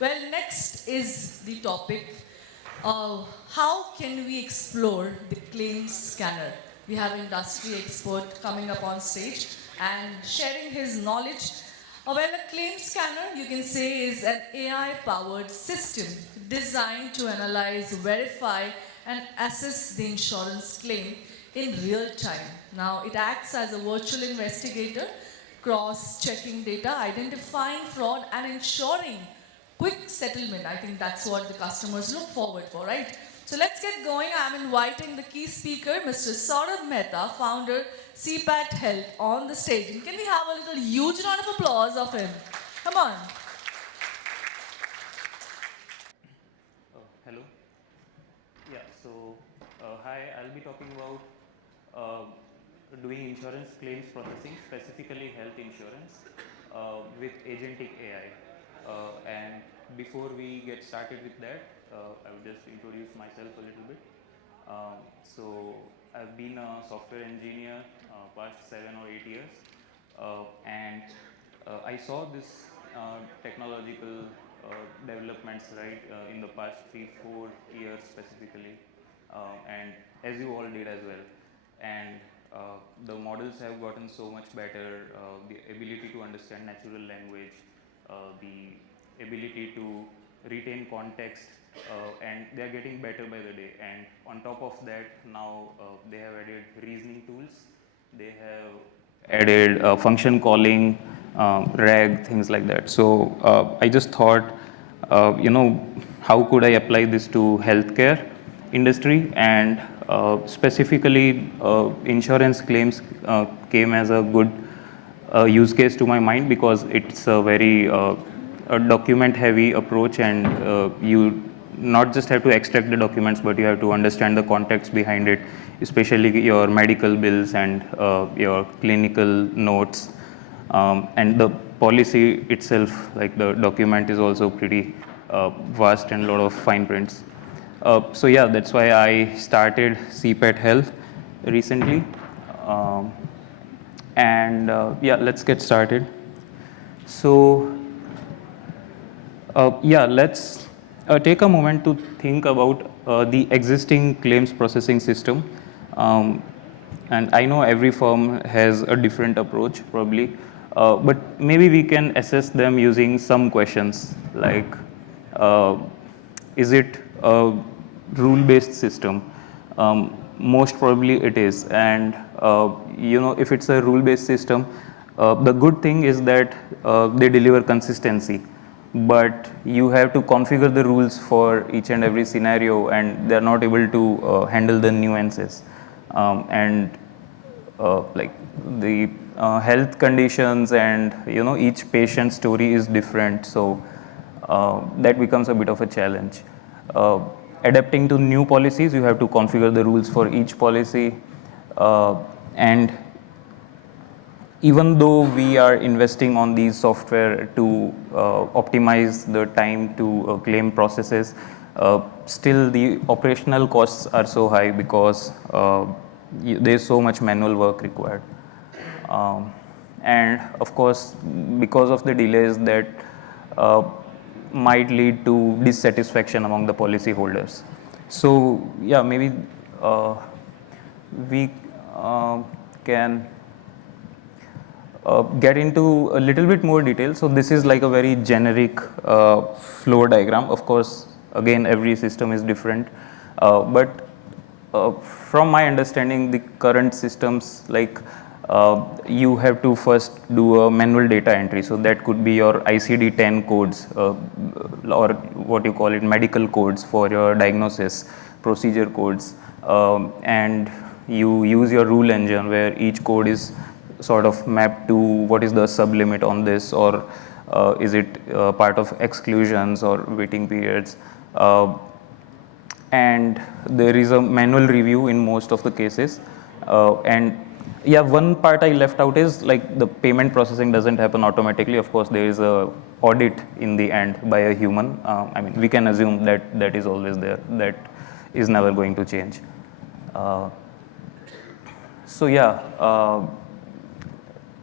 Well, next is the topic. How can we explore the claims scanner? We have industry expert coming up on stage and sharing his knowledge. Well, a claim scanner, you can say, is an AI-powered system designed to analyze, verify, and assess the insurance claim in real time. Now, it acts as a virtual investigator, cross-checking data, identifying fraud, and ensuring quick settlement. I think that's what the customers look forward for, right? So let's get going. I'm inviting the key speaker, Mr. Saurabh Mehta, founder, CPAT Health, on the stage. And can we have a little huge round of applause of him? Come on. Hello. Yeah, so hi, I'll be talking about uh, doing insurance claims processing, specifically health insurance, with agentic AI. And before we get started with that, I would just introduce myself a little bit. So I've been a software engineer past 7 or 8 years, and I saw this technological developments right in the past 3-4 years specifically, and as you all did as well. And the models have gotten so much better, the ability to understand natural language, the ability to retain context, and they are getting better by the day. And on top of that, now they have added reasoning tools, they have added function calling, RAG, things like that. So I just thought, how could I apply this to healthcare industry? And specifically, insurance claims came as a good use case to my mind, because it's a very a document heavy approach, and you not just have to extract the documents, but you have to understand the context behind it, especially your medical bills and your clinical notes, and the policy itself, like the document is also pretty vast and a lot of fine prints. So yeah, that's why I started CPAT Health recently. And yeah, let's get started. So yeah, let's take a moment to think about the existing claims processing system. And I know every firm has a different approach probably, but maybe we can assess them using some questions like, uh, is it a rule-based system? Most probably it is. And if it's a rule-based system, the good thing is that they deliver consistency, but you have to configure the rules for each and every scenario, and they're not able to handle the nuances. And like the health conditions, and each patient's story is different, so that becomes a bit of a challenge. Adapting to new policies, you have to configure the rules for each policy, and even though we are investing on these software to optimize the time to claim processes, still the operational costs are so high, because there's so much manual work required. And of course, because of the delays, that might lead to dissatisfaction among the policyholders. So yeah, maybe we can get into a little bit more detail. So this is like a very generic flow diagram. Of course, again, every system is different, but from my understanding, the current systems, like you have to first do a manual data entry. So that could be your ICD-10 codes, or what you call it, medical codes for your diagnosis, procedure codes, and you use your rule engine, where each code is sort of mapped to what is the sublimit on this, or is it part of exclusions or waiting periods. And there is a manual review in most of the cases. And yeah, one part I left out is like the payment processing doesn't happen automatically. Of course, there is a audit in the end by a human. I mean, we can assume that that is always there. That is never going to change. So yeah,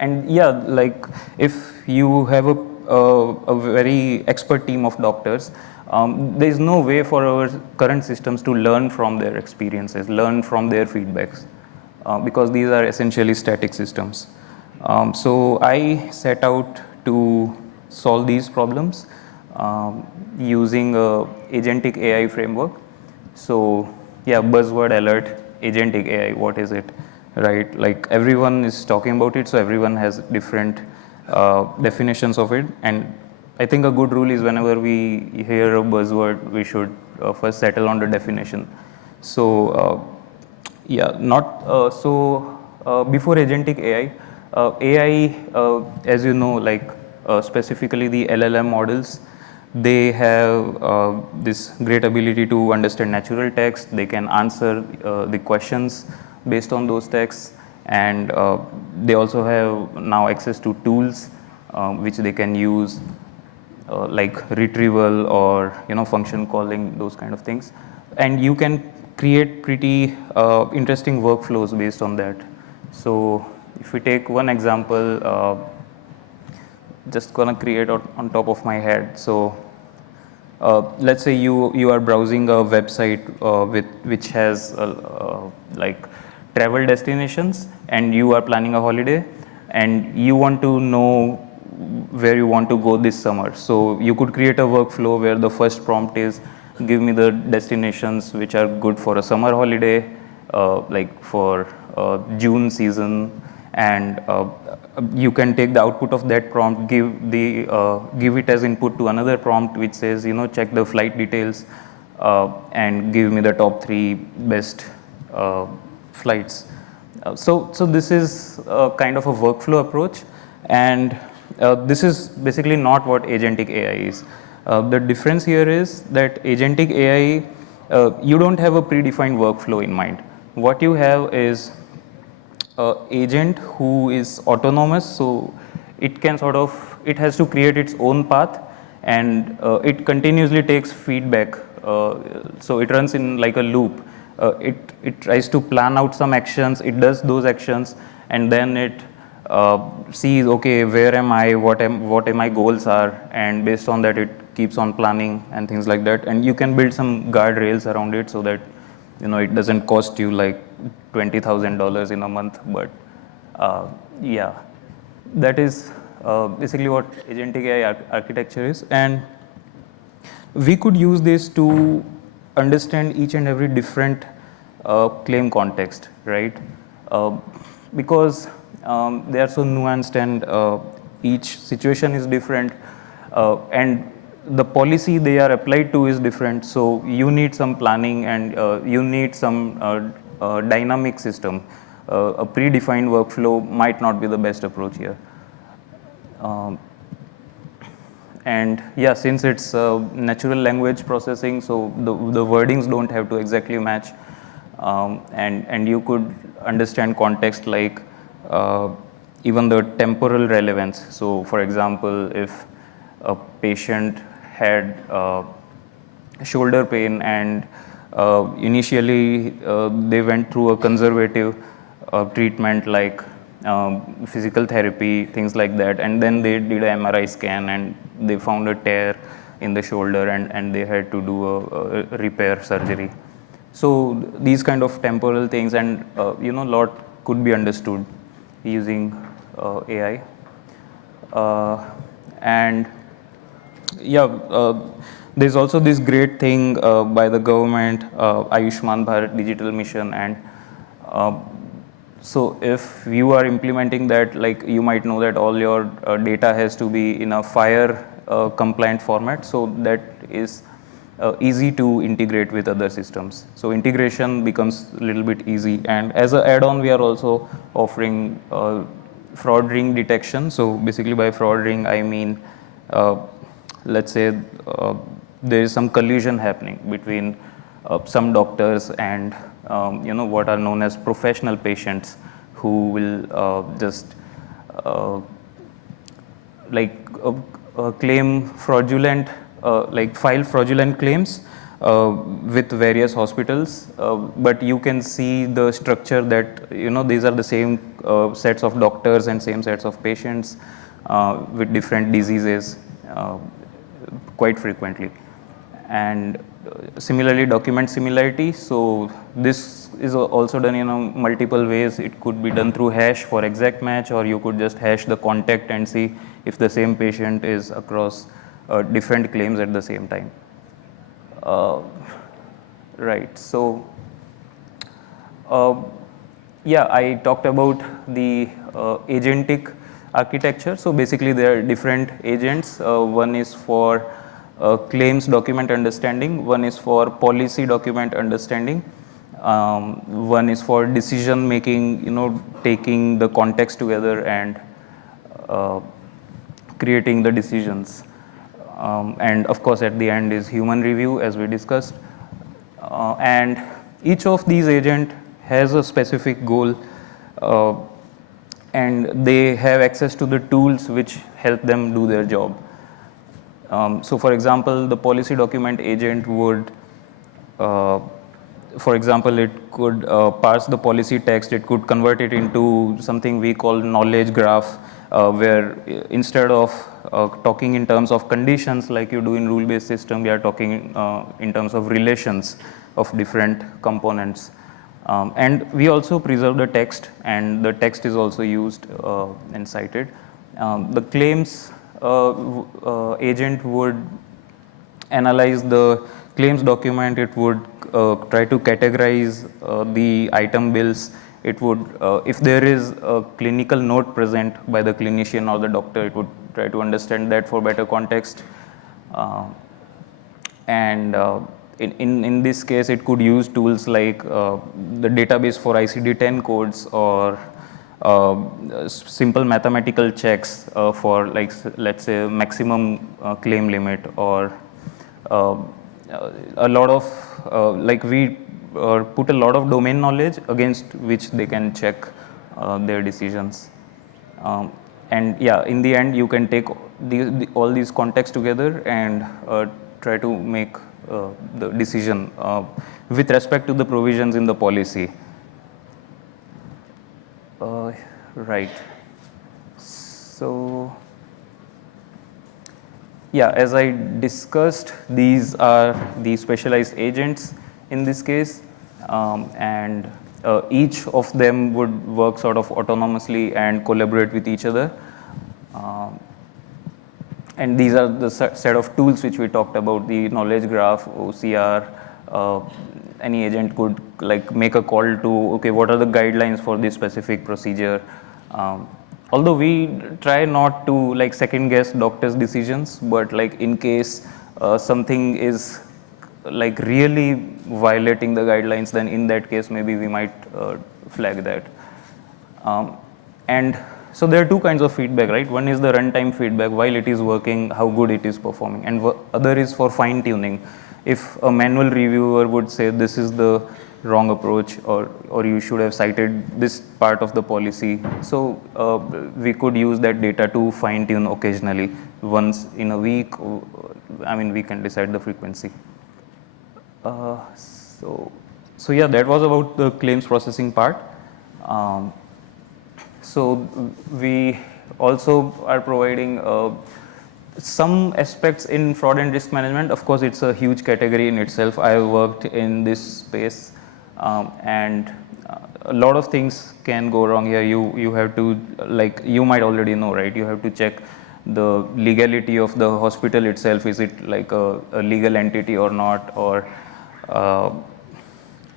and yeah, like if you have a a very expert team of doctors, there is no way for our current systems to learn from their experiences, learn from their feedbacks, because these are essentially static systems. So I set out to solve these problems using a agentic AI framework. So yeah, buzzword alert, agentic AI, what is it, right? Like everyone is talking about it, so everyone has different definitions of it. And I think a good rule is whenever we hear a buzzword, we should first settle on the definition. So yeah, not before agentic AI, as you know, like specifically the LLM models, they have this great ability to understand natural text. They can answer the questions based on those texts, and they also have now access to tools which they can use, like retrieval or function calling, those kind of things. And you can create pretty interesting workflows based on that. So if we take one example, just gonna create on top of my head. So let's say you are browsing a website which has like travel destinations, and you are planning a holiday, and you want to know where you want to go this summer. So you could create a workflow where the first prompt is, give me the destinations which are good for a summer holiday, like for June season, and you can take the output of that prompt, give it as input to another prompt which says, check the flight details and give me the top 3 best flights. So this is kind of a workflow approach, and this is basically not what agentic AI is. The difference here is that agentic AI, you don't have a predefined workflow in mind. What you have is agent who is autonomous, so it can it has to create its own path, and it continuously takes feedback. So it runs in like a loop. It tries to plan out some actions, it does those actions, and then it sees, okay, where am I, what my goals are, and based on that it keeps on planning and things like that. And you can build some guardrails around it so that it doesn't cost you like $20,000 in a month. But yeah, that is basically what agentic AI architecture is. And we could use this to understand each and every different claim context, right? Because they are so nuanced, and each situation is different, and the policy they are applied to is different. So you need some planning, and you need some dynamic system. A predefined workflow might not be the best approach here. And yeah, since it's natural language processing, so the wordings don't have to exactly match, and you could understand context, like even the temporal relevance. So for example, if a patient had shoulder pain, and initially they went through a conservative treatment like physical therapy, things like that, and then they did an MRI scan and they found a tear in the shoulder, and they had to do a repair surgery. So these kind of temporal things, and lot could be understood using AI. And yeah, there's also this great thing by the government, Ayushman Bharat Digital Mission, and so if you are implementing that, like you might know that all your data has to be in a FHIR compliant format, so that is easy to integrate with other systems. So integration becomes a little bit easy. And as an add-on, we are also offering fraud ring detection. So basically by fraud ring, I mean, let's say there is some collusion happening between some doctors and what are known as professional patients, who will just claim fraudulent, file fraudulent claims with various hospitals, but you can see the structure that these are the same sets of doctors and same sets of patients, with different diseases quite frequently. And similarly, document similarity. So this is also done in multiple ways. It could be done through hash for exact match, or you could just hash the contact and see if the same patient is across different claims at the same time. Right. So yeah, I talked about the agentic architecture. So basically, there are different agents. One is for claims document understanding. One is for policy document understanding. One is for decision making. Taking the context together and creating the decisions. And of course, at the end is human review, as we discussed. And each of these agents has a specific goal, and they have access to the tools which help them do their job. So for example, the policy document agent would, for example, it could parse the policy text, it could convert it into something we call knowledge graph, where instead of talking in terms of conditions like you do in rule-based system, we are talking in terms of relations of different components. And we also preserve the text, and the text is also used and cited. The claims agent would analyze the claims document. It would try to categorize the item bills. It would, if there is a clinical note present by the clinician or the doctor, it would try to understand that for better context. And in this case, it could use tools like the database for ICD-10 codes, or simple mathematical checks for, like, let's say maximum claim limit, or a lot of like we put a lot of domain knowledge against which they can check their decisions. And yeah, in the end, you can take all these contexts together and try to make the decision with respect to the provisions in the policy. Right. So yeah, as I discussed, these are the specialized agents in this case, and each of them would work sort of autonomously and collaborate with each other. And these are the set of tools which we talked about: the knowledge graph, OCR. Any agent could like make a call to, okay, what are the guidelines for this specific procedure? Although we try not to like second guess doctors' decisions, but like in case something is like really violating the guidelines, then in that case maybe we might flag that. And so there are two kinds of feedback, right? One is the runtime feedback, while it is working, how good it is performing, and other is for fine tuning. If a manual reviewer would say this is the wrong approach, or you should have cited this part of the policy, so we could use that data to fine tune occasionally, once in a week. I mean, we can decide the frequency. So yeah, that was about the claims processing part. So we also are providing some aspects in fraud and risk management. Of course, it's a huge category in itself. I have worked in this space, and a lot of things can go wrong here. You have to, like, you might already know, right? You have to check the legality of the hospital itself. Is it like a legal entity or not? Or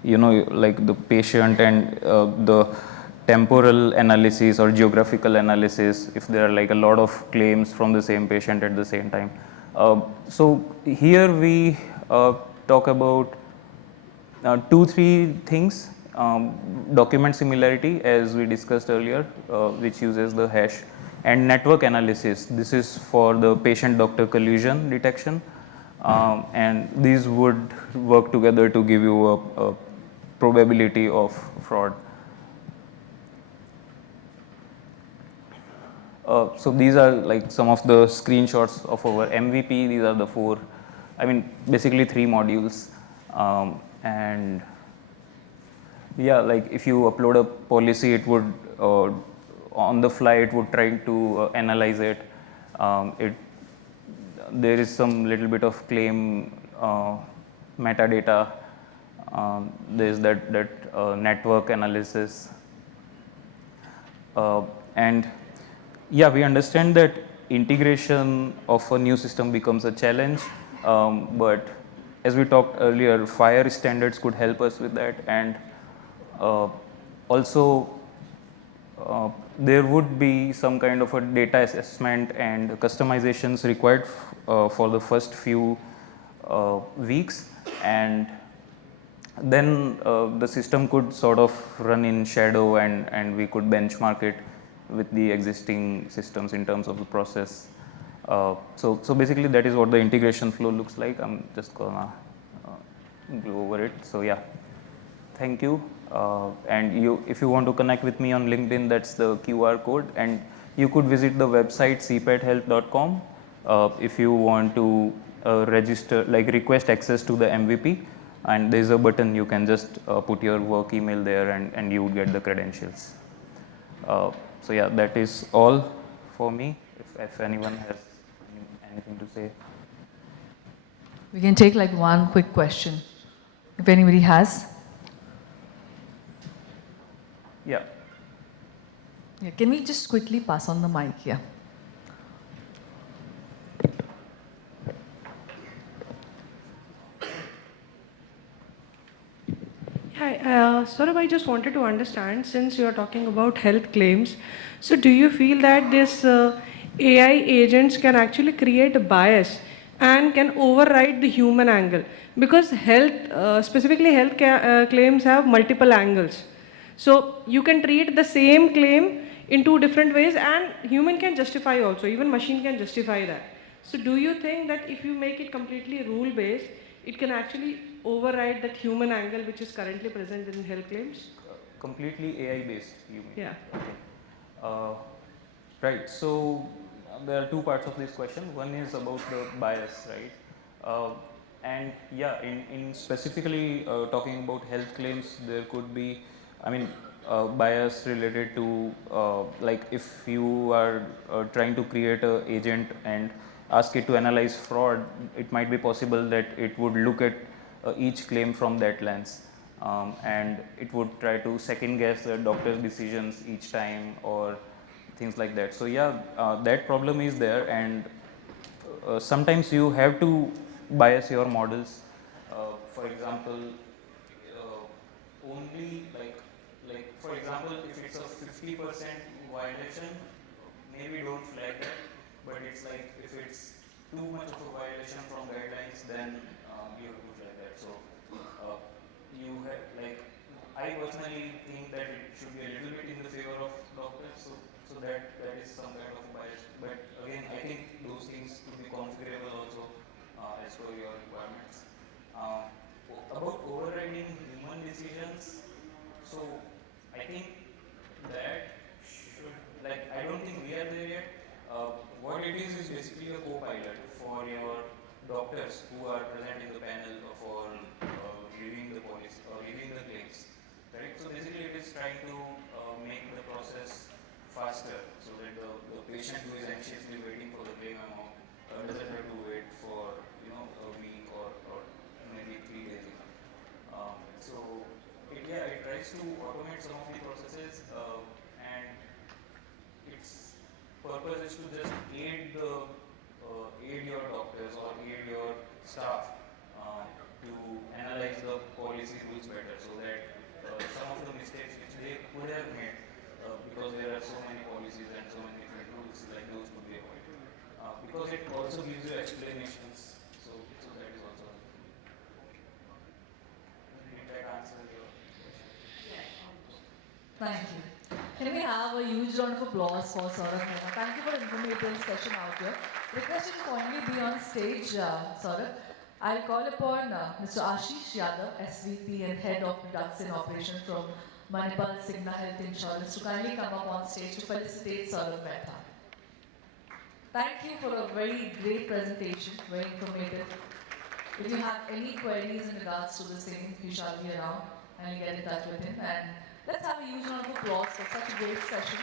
like the patient and the temporal analysis or geographical analysis, if there are like a lot of claims from the same patient at the same time. So here we talk about 2-3 things. Document similarity, as we discussed earlier, which uses the hash, and network analysis. This is for the patient-doctor collusion detection, and these would work together to give you a probability of fraud. So these are like some of the screenshots of our MVP. These are the 4, I mean, basically 3 modules. And yeah, like if you upload a policy, it would on the fly it would try to analyze it. There is some little bit of claim metadata. There is that network analysis. And yeah, we understand that integration of a new system becomes a challenge, but as we talked earlier, FHIR standards could help us with that, and also there would be some kind of a data assessment and customizations required for the first few weeks, and then the system could sort of run in shadow, and we could benchmark it with the existing systems in terms of the process. So basically that is what the integration flow looks like. I'm just gonna go over it. So yeah, thank you. And if you want to connect with me on LinkedIn, that's the QR code, and you could visit the website cpathealth.com if you want to register, like request access to the MVP, and there's a button, you can just put your work email there, and you would get the credentials. So yeah, that is all for me. If anyone has anything to say. We can take like one quick question, if anybody has. Yeah. Yeah, can we just quickly pass on the mic here? Hi, Saurabh, I just wanted to understand, since you are talking about health claims, so do you feel that this AI agents can actually create a bias and can override the human angle? Because specifically health claims have multiple angles. So you can treat the same claim in two different ways, and human can justify also, even machine can justify that. So do you think that if you make it completely rule-based, it can actually override that human angle which is currently present in health claims? Completely AI based, you mean? Yeah. Okay. Right. So there are two parts of this question. One is about the bias, right? And yeah, in specifically talking about health claims, there could be, I mean, bias related to like if you are trying to create an agent and ask it to analyze fraud, it might be possible that it would look at each claim from that lens, and it would try to second guess the doctor's decisions each time or things like that. So yeah, that problem is there, and sometimes you have to bias your models. For example, only like for example, if it's a 50% violation, maybe don't flag that. But it's like if it's too much of a violation from guidelines, then you have to flag that. So you have like, I personally think that it should be a little bit in the favor of doctors. So that is some kind of bias. But again, I think those things could be configurable also as per your requirements. About overriding human decisions, so I think that should, like, I don't think we are there yet. What it is basically a co-pilot for your doctors who are present in the panel for reviewing the policy or reviewing the claims, right? So basically, it is trying to make the process faster, so that the patient who is anxiously waiting for the claim amount doesn't have to wait for a week or maybe 3 days even. So it tries to automate some of the processes, and its purpose is to just aid your doctors or aid your staff to analyze the policy rules better, so that some of the mistakes which they could have made because there are so many policies and so many different rules, like those could be avoided. Because it also gives you explanations, so that is also. Did that answer your question? Thank you. Can we have a huge round of applause for Saurabh Mehta? Thank you for the informative session out here. Request you to kindly be on stage, Saurabh. I'll call upon Mr. Ashish Yadav, SVP and Head of Products and Operations from Manipal Cigna Health Insurance, to kindly come up on stage to felicitate Saurabh Mehta. Thank you for a very great presentation, very informative. If you have any queries in regards to the same, he shall be around and get in touch with him. And let's have a huge round of applause for such a great session.